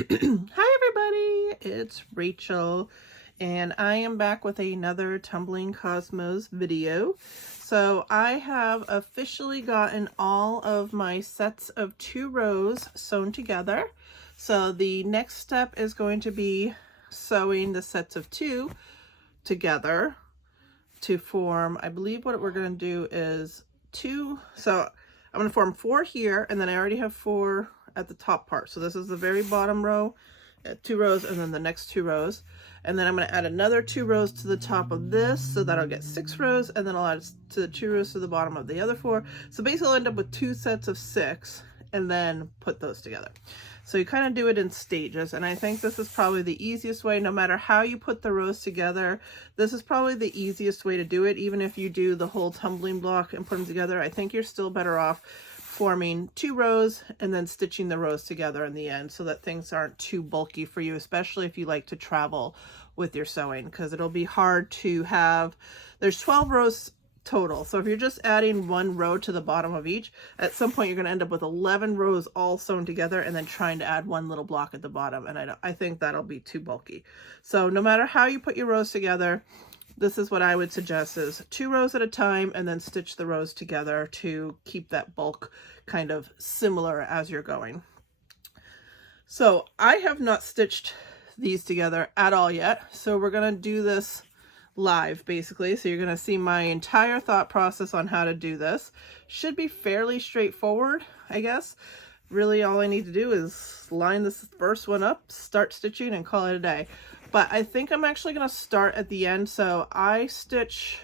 Hi everybody, it's Rachel and I am back with another Tumbling Cosmos video. So I have officially gotten all of my sets of 2 rows sewn together. So the next step is going to be sewing the sets of 2 together to form, I believe what we're going to do is 2. So I'm going to form 4 here, and then I already have 4 at the top part. So this is the very bottom row, 2 rows, and then the next 2 rows. And then I'm going to add another 2 rows to the top of this, so that'll get 6 rows, and then I'll add to the 2 rows to the bottom of the other 4. So basically I'll end up with 2 sets of 6, and then put those together. So you kind of do it in stages, and I think this is probably the easiest way. No matter how you put the rows together, this is probably the easiest way to do it. Even if you do the whole tumbling block and put them together, I think you're still better off forming 2 rows and then stitching the rows together in the end, so that things aren't too bulky for you, especially if you like to travel with your sewing, because it'll be hard to have, there's 12 rows total. So if you're just adding 1 row to the bottom of each, at some point you're going to end up with 11 rows all sewn together and then trying to add 1 little block at the bottom, and I think that'll be too bulky. So no matter how you put your rows together, this is what I would suggest, is 2 rows at a time and then stitch the rows together to keep that bulk kind of similar as you're going. So I have not stitched these together at all yet, so we're going to do this live basically. So you're going to see my entire thought process on how to do this. Should be fairly straightforward, I guess. Really all I need to do is line this first one up, start stitching, and call it a day. But I think I'm actually going to start at the end, so I stitch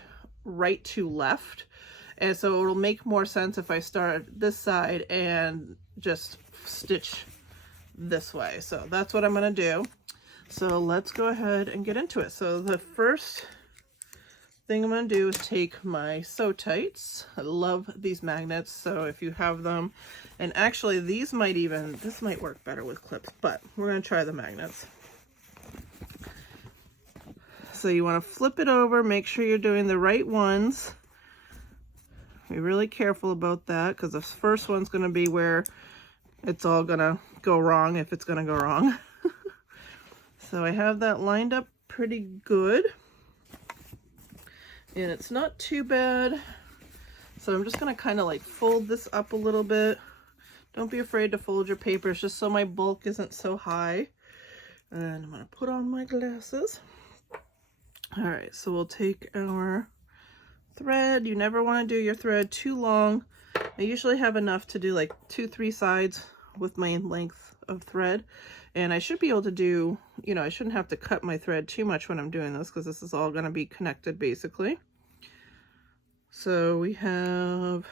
right to left, and so it'll make more sense if I start this side and just stitch this way. So that's what I'm going to do. So let's go ahead and get into it. So the first thing I'm going to do is take my sew tights. I love these magnets, so if you have them, and actually these might even, this might work better with clips, but we're going to try the magnets. So you want to flip it over, make sure you're doing the right ones. Be really careful about that, because the first one's going to be where it's all going to go wrong, if it's going to go wrong. So I have that lined up pretty good, and it's not too bad. So I'm just going to kind of like fold this up a little bit. Don't be afraid to fold your papers, just so my bulk isn't so high. And I'm going to put on my glasses. All right, so we'll take our thread. You never want to do your thread too long. I usually have enough to do like 2-3 sides with my length of thread, and I should be able to do, you know, I shouldn't have to cut my thread too much when I'm doing this, because this is all going to be connected basically. So we have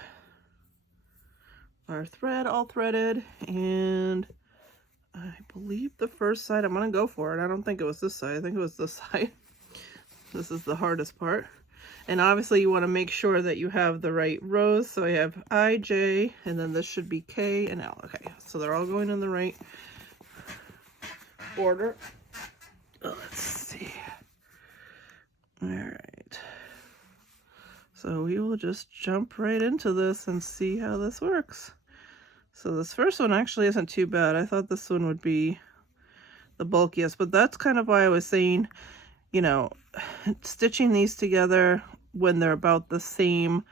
our thread all threaded, and I believe the first side, I'm going to go for it. I don't think it was this side. I think it was this side. This is the hardest part. And obviously you want to make sure that you have the right rows. So I have I, J, and then this should be K and L. Okay, so they're all going in the right order. Let's see. All right. So we will just jump right into this and see how this works. So this first one actually isn't too bad. I thought this one would be the bulkiest, but that's kind of why I was saying, you know, stitching these together when they're about the same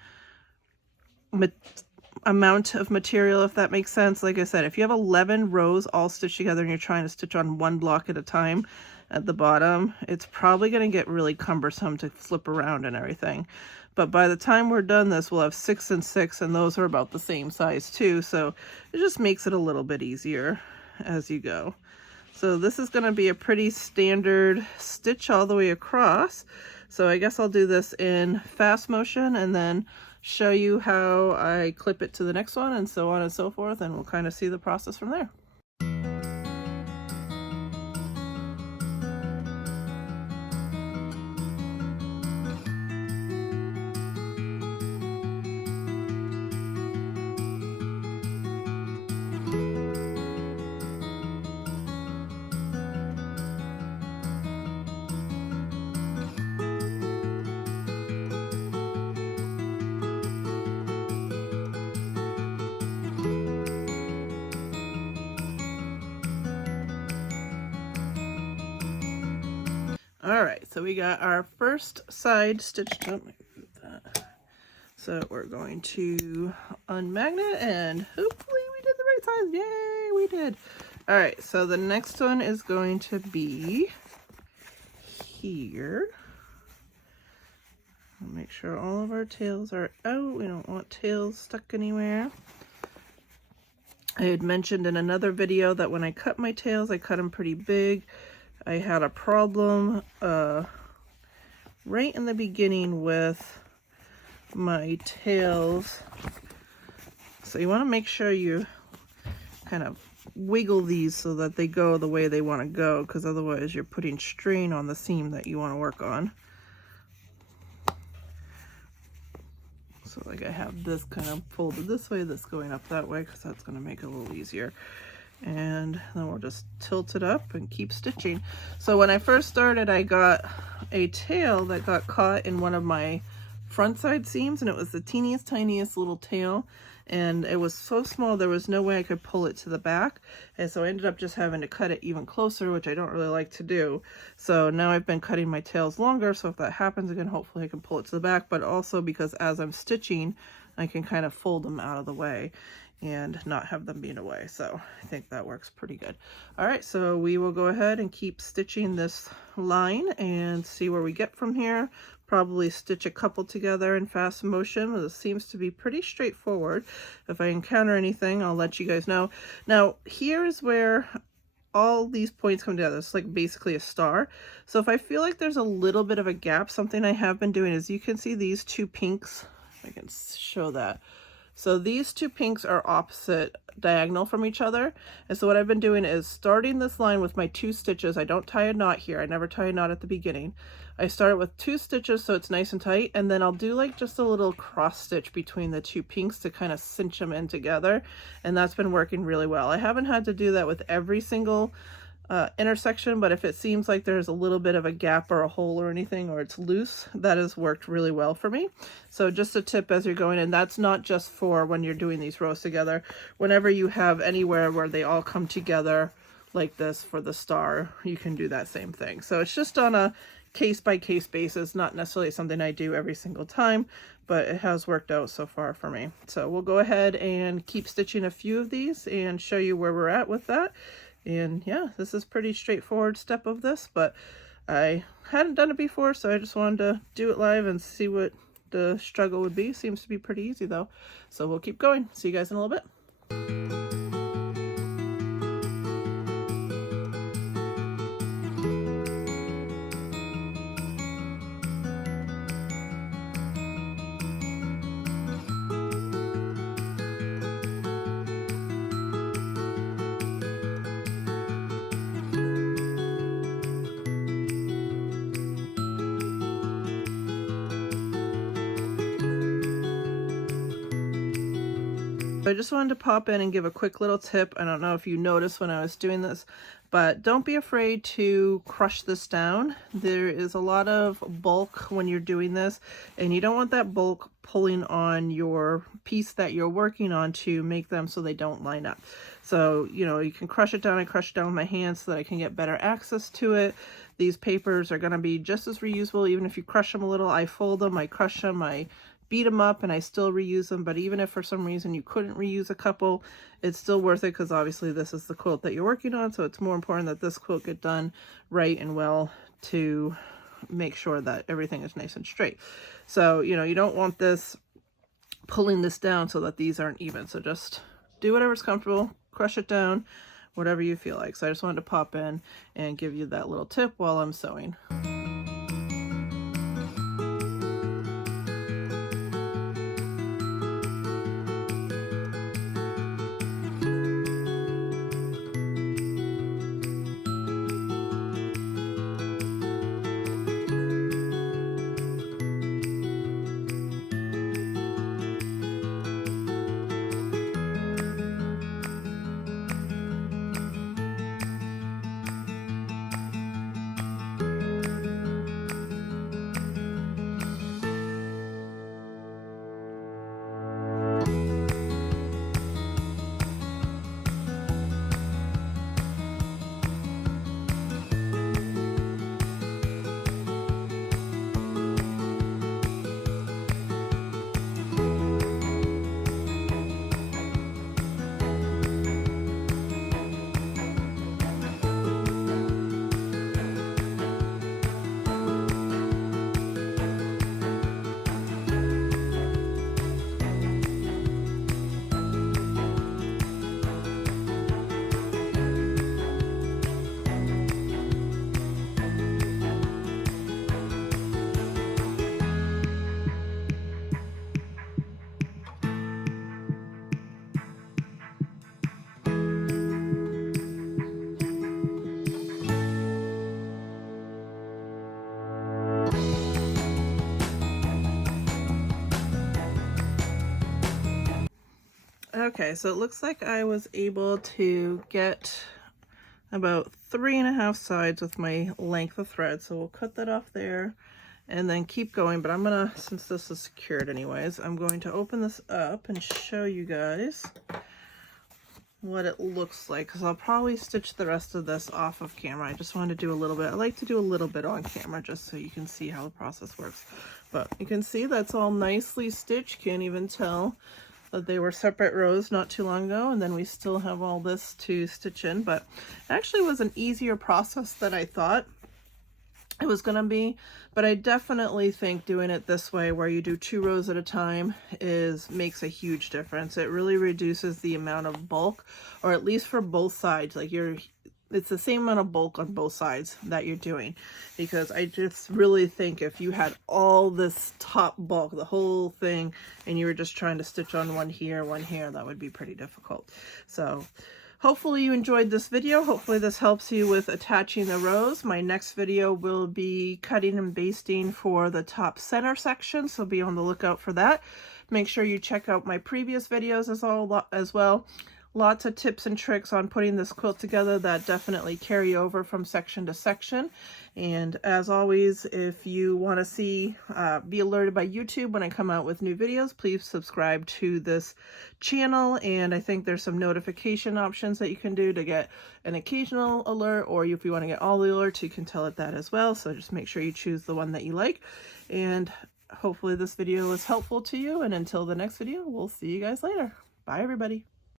amount of material, if that makes sense. Like I said, if you have 11 rows all stitched together and you're trying to stitch on 1 block at a time at the bottom, it's probably going to get really cumbersome to flip around and everything. But by the time we're done this, we'll have 6 and 6, and those are about the same size too, so it just makes it a little bit easier as you go. So this is going to be a pretty standard stitch all the way across. So I guess I'll do this in fast motion and then show you how I clip it to the next one, and so on and so forth, and we'll kind of see the process from there. All right, so we got our first side stitched up. So we're going to unmagnet and hopefully we did the right size. Yay, we did. All right, so the next one is going to be here. I'll make sure all of our tails are out. We don't want tails stuck anywhere. I had mentioned in another video that when I cut my tails, I cut them pretty big. I had a problem right in the beginning with my tails. So you want to make sure you kind of wiggle these so that they go the way they want to go, because otherwise you're putting strain on the seam that you want to work on. So like I have this kind of folded this way, this going up that way, because that's going to make it a little easier. And then we'll just tilt it up and keep stitching. So when I first started, I got a tail that got caught in one of my front side seams, and it was the teeniest tiniest little tail, and it was so small there was no way I could pull it to the back, and so I ended up just having to cut it even closer, which I don't really like to do. So now I've been cutting my tails longer, so if that happens again, hopefully I can pull it to the back, but also because as I'm stitching I can kind of fold them out of the way and not have them being away. So I think that works pretty good. All right, so we will go ahead and keep stitching this line and see where we get from here. Probably stitch a couple together in fast motion. This seems to be pretty straightforward. If I encounter anything, I'll let you guys know. Now, here's where all these points come together. It's like basically a star. So if I feel like there's a little bit of a gap, something I have been doing is, you can see these two pinks. I can show that. So these two pinks are opposite diagonal from each other. And so what I've been doing is starting this line with my 2 stitches. I don't tie a knot here. I never tie a knot at the beginning. I start with 2 stitches so it's nice and tight, and then I'll do like just a little cross stitch between the 2 pinks to kind of cinch them in together. And that's been working really well. I haven't had to do that with every single intersection, but if it seems like there's a little bit of a gap or a hole or anything, or it's loose, that has worked really well for me. So just a tip as you're going in, that's not just for when you're doing these rows together. Whenever you have anywhere where they all come together like this for the star, you can do that same thing. So it's just on a case-by-case basis, not necessarily something I do every single time, but it has worked out so far for me. So we'll go ahead and keep stitching a few of these and show you where we're at with that. And yeah, this is pretty straightforward step of this, but I hadn't done it before, so I just wanted to do it live and see what the struggle would be. Seems to be pretty easy though. So we'll keep going. See you guys in a little bit. I just wanted to pop in and give a quick little tip. I don't know if you noticed when I was doing this, but don't be afraid to crush this down. There is a lot of bulk when you're doing this, and you don't want that bulk pulling on your piece that you're working on to make them so they don't line up. So, you know, you can crush it down. I crush it down with my hands so that I can get better access to it. These papers are going to be just as reusable, even if you crush them a little. I fold them, I crush them, I beat them up, and I still reuse them. But even if for some reason you couldn't reuse a couple, it's still worth it, because obviously this is the quilt that you're working on, so it's more important that this quilt get done right and well to make sure that everything is nice and straight. So, you know, you don't want this pulling this down so that these aren't even. So just do whatever's comfortable, crush it down, whatever you feel like. So I just wanted to pop in and give you that little tip while I'm sewing. Okay, so it looks like I was able to get about 3.5 sides with my length of thread. So we'll cut that off there and then keep going. But I'm gonna, since this is secured anyways, I'm going to open this up and show you guys what it looks like, because I'll probably stitch the rest of this off of camera. I just wanted to do a little bit. I like to do a little bit on camera just so you can see how the process works. But you can see that's all nicely stitched. Can't even tell that they were separate rows not too long ago, and then we still have all this to stitch in. But it actually was an easier process than I thought it was gonna be, but I definitely think doing it this way, where you do 2 rows at a time, makes a huge difference. It really reduces the amount of bulk, or at least for both sides. Like it's the same amount of bulk on both sides that you're doing, because I just really think if you had all this top bulk, the whole thing, and you were just trying to stitch on one here, that would be pretty difficult. So hopefully you enjoyed this video. Hopefully this helps you with attaching the rows. My next video will be cutting and basting for the top center section, so be on the lookout for that. Make sure you check out my previous videos as well. Lots of tips and tricks on putting this quilt together that definitely carry over from section to section. And as always, if you want to see, be alerted by YouTube when I come out with new videos, please subscribe to this channel. And I think there's some notification options that you can do to get an occasional alert, or if you want to get all the alerts, you can tell it that as well. So just make sure you choose the one that you like. And hopefully this video was helpful to you. And until the next video, we'll see you guys later. Bye, everybody.